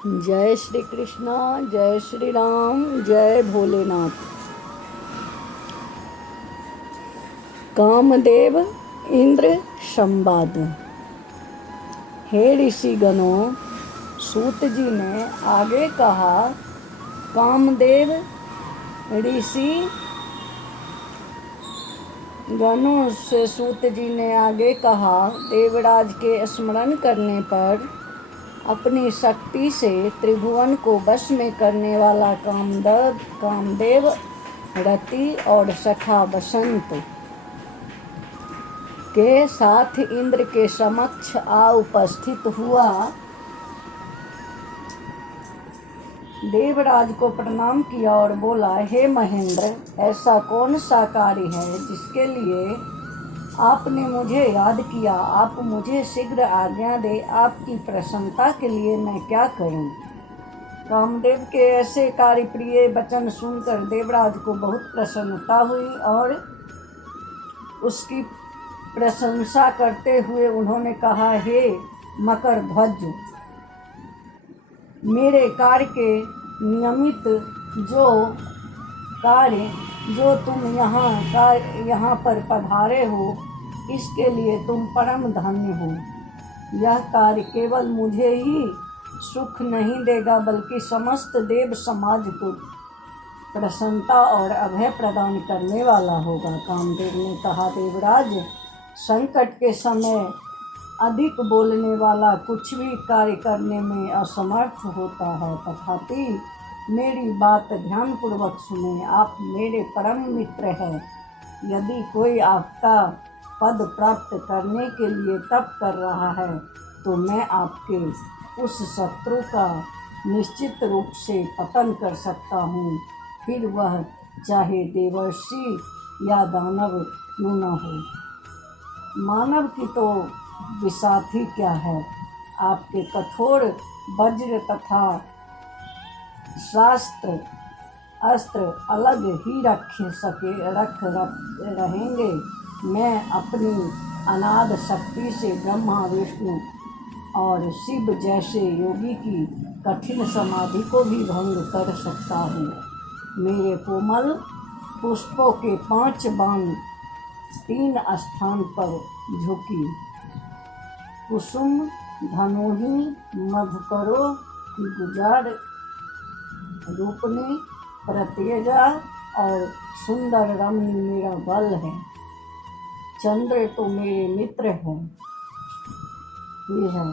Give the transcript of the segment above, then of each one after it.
जय श्री कृष्णा, जय श्री राम, जय भोलेनाथ। कामदेव इंद्र संवाद। हे ऋषिगणों, सूत जी ने आगे कहा, कामदेव ऋषि गणों से सूत जी ने आगे कहा, देवराज के स्मरण करने पर अपनी शक्ति से त्रिभुवन को वश में करने वाला कामदेव रति और सखा बसंत के साथ इंद्र के समक्ष आ उपस्थित हुआ। देवराज को प्रणाम किया और बोला, हे महेंद्र, ऐसा कौन सा कार्य है जिसके लिए आपने मुझे याद किया? आप मुझे शीघ्र आज्ञा दे। आपकी प्रसन्नता के लिए मैं क्या करूं? कामदेव के ऐसे कार्यप्रिय वचन सुनकर देवराज को बहुत प्रसन्नता हुई और उसकी प्रशंसा करते हुए उन्होंने कहा, हे मकर ध्वज, मेरे कार्य के नियमित जो तुम यहाँ पर पधारे हो, इसके लिए तुम परम धन्य हो। यह कार्य केवल मुझे ही सुख नहीं देगा, बल्कि समस्त देव समाज को प्रसन्नता और अभय प्रदान करने वाला होगा। कामदेव ने कहा, देवराज, संकट के समय अधिक बोलने वाला कुछ भी कार्य करने में असमर्थ होता है। तथापि मेरी बात ध्यानपूर्वक सुने। आप मेरे परम मित्र हैं। यदि कोई आपका पद प्राप्त करने के लिए तप कर रहा है, तो मैं आपके उस शत्रु का निश्चित रूप से पतन कर सकता हूँ, फिर वह चाहे देवर्षि या दानव क्यों न हो। मानव की तो विसाथी क्या है। आपके कठोर वज्र तथा अस्त्र अलग ही रख रहेंगे। मैं अपनी अनाद शक्ति से ब्रह्मा, विष्णु और शिव जैसे योगी की कठिन समाधि को भी भंग कर सकता हूँ। मेरे कोमल पुष्पों के 5 बाण 3 स्थान पर झुकी, कुसुम, धनुहि, मधुकरो, गुजार, रूपनी, प्रत्येजा और सुंदर रमणी मेरा बल है। चंद्र तो मेरे मित्र हैं। ये है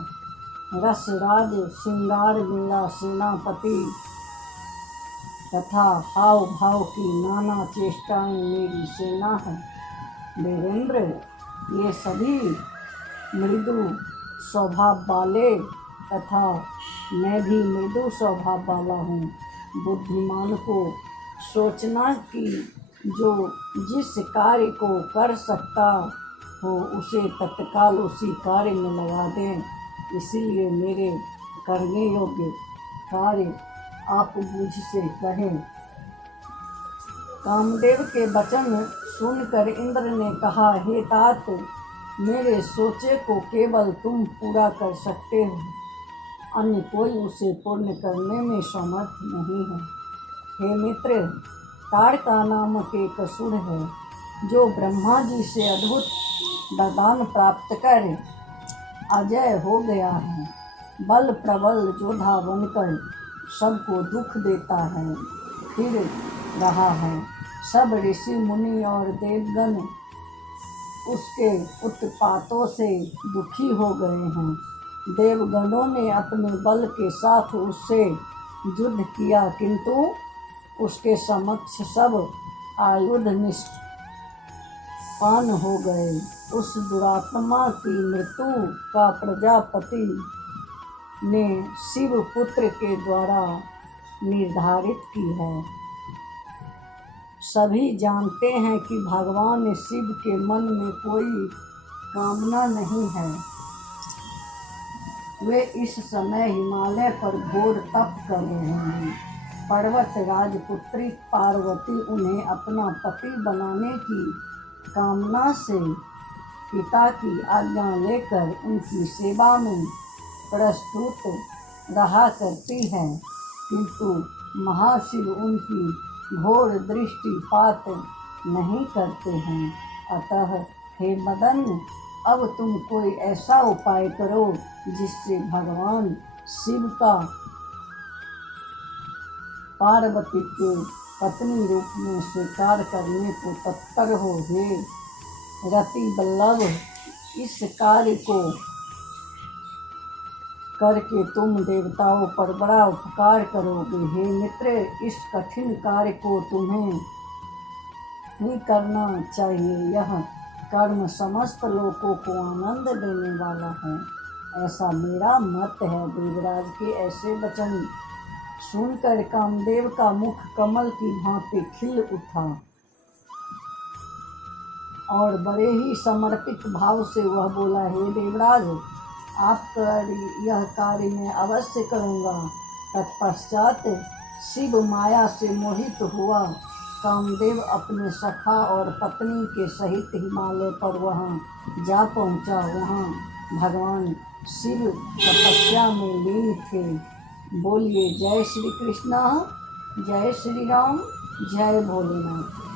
रसराज श्रृंगार मेरा सेनापति तथा हाव भाव की नाना चेष्टाएं मेरी सेना है। देवेंद्र, ये सभी मृदु स्वभाव वाले तथा मैं भी मृदु स्वभाव वाला हूँ। बुद्धिमान को सोचना कि जो जिस कार्य को कर सकता हो उसे तत्काल उसी कार्य में लगा दें। इसीलिए मेरे करने योग्य कार्य आप मुझसे कहें। कामदेव के वचन सुनकर इंद्र ने कहा, हे तात, मेरे सोचे को केवल तुम पूरा कर सकते हो, अन्य कोई उसे पूर्ण करने में समर्थ नहीं है। हे मित्र, ताड़का नामक एक असुर है, जो ब्रह्मा जी से अद्भुत वरदान प्राप्त कर अजय हो गया है। बल प्रबल योद्धा बनकर सबको दुख देता है, फिर रहा है। सब ऋषि मुनि और देवगण उसके उत्पातों से दुखी हो गए हैं। देवगणों ने अपने बल के साथ उससे युद्ध किया, किंतु उसके समक्ष सब आयुध निष्पान हो गए। उस दुरात्मा की मृत्यु का प्रजापति ने शिव पुत्र के द्वारा निर्धारित की है। सभी जानते हैं कि भगवान शिव के मन में कोई कामना नहीं है। वे इस समय हिमालय पर घोर तप कर रहे हैं। पर्वत राजपुत्री पार्वती उन्हें अपना पति बनाने की कामना से पिता की आज्ञा लेकर उनकी सेवा में प्रस्तुत रहा करती है, किंतु महाशिव उनकी घोर दृष्टिपात नहीं करते हैं। अतः हे मदन, अब तुम कोई ऐसा उपाय करो जिससे भगवान शिव का पार्वती के पत्नी रूप में स्वीकार करने को तत्पर हो। हे रति बल्लभ, इस कार्य को करके तुम देवताओं पर बड़ा उपकार करोगे। हे मित्र, इस कठिन कार्य को तुम्हें ही करना चाहिए। यह कर्म समस्त लोगों को आनंद देने वाला है, ऐसा मेरा मत है। देवराज के ऐसे वचन सुनकर कामदेव का मुख कमल की भांति खिल उठा और बड़े ही समर्पित भाव से वह बोला, हे देवराज, आपका यह कार्य मैं अवश्य करूँगा। तत्पश्चात शिव माया से मोहित हुआ कामदेव अपने सखा और पत्नी के सहित हिमालय पर वहाँ जा पहुँचा। वहाँ भगवान शिव तपस्या में लीन थे। बोलिए जय श्री कृष्ण, जय श्री राम, जय भोलेनाथ।